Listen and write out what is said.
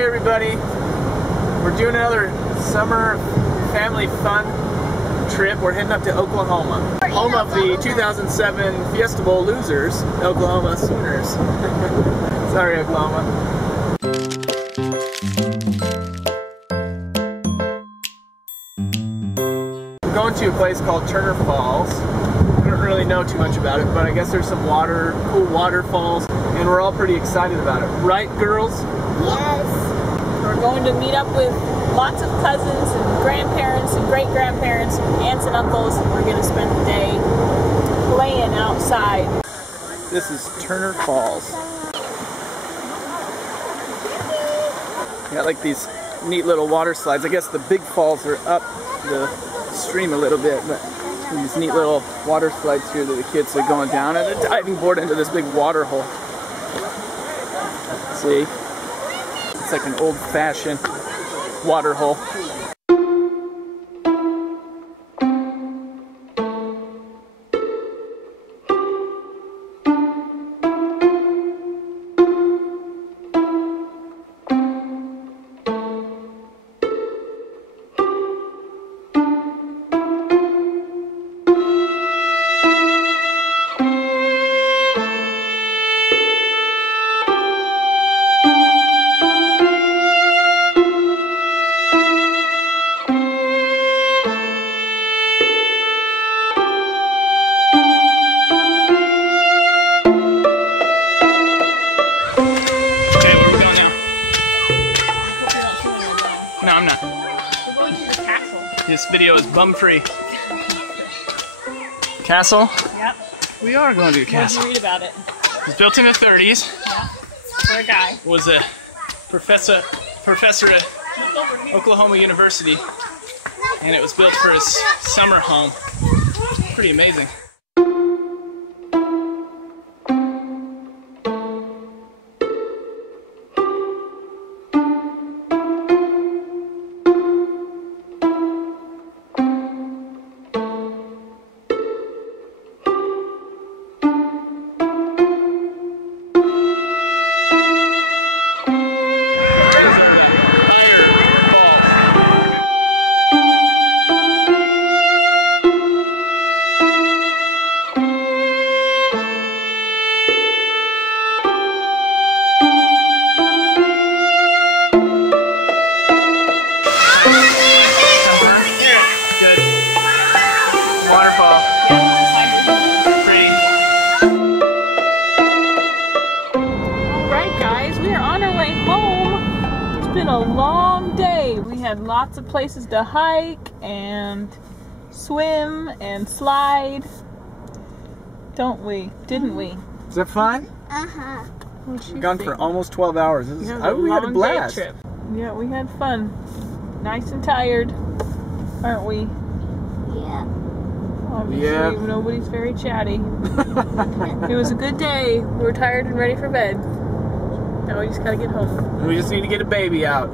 Hey everybody, we're doing another summer family fun trip. We're heading up to Oklahoma, home of the 2007 Fiesta Bowl losers, Oklahoma Sooners. Sorry, Oklahoma. We're going to a place called Turner Falls. I don't really know too much about it, but I guess there's some cool waterfalls, and we're all pretty excited about it. Right, girls? Yes. We're going to meet up with lots of cousins and grandparents and great-grandparents, aunts and uncles. We're going to spend the day playing outside. This is Turner Falls. Got like these neat little water slides. I guess the big falls are up the stream a little bit, but these neat little water slides here that the kids are going down, and a diving board into this big water hole. See? It's like an old-fashioned water hole. No, I'm not. We're going to the castle. This video is bum-free. Castle? Yep. We are going to the castle. What did you read about it? It was built in the 30s. Yeah. For a guy. Was a professor at Oklahoma University, and it was built for his summer home. Pretty amazing. Waterfall. Pretty. Alright guys, we are on our way home. It's been a long day. We had lots of places to hike and swim and slide. Don't we? Didn't we? Is that fun? Uh-huh. We've gone for almost 12 hours. We had We had a blast. Day trip. Yeah, we had fun. Nice and tired, aren't we? Yeah. Obviously, Yeah. nobody's very chatty. It was a good day. We were tired and ready for bed. Now we just gotta get home. We just need to get a baby out.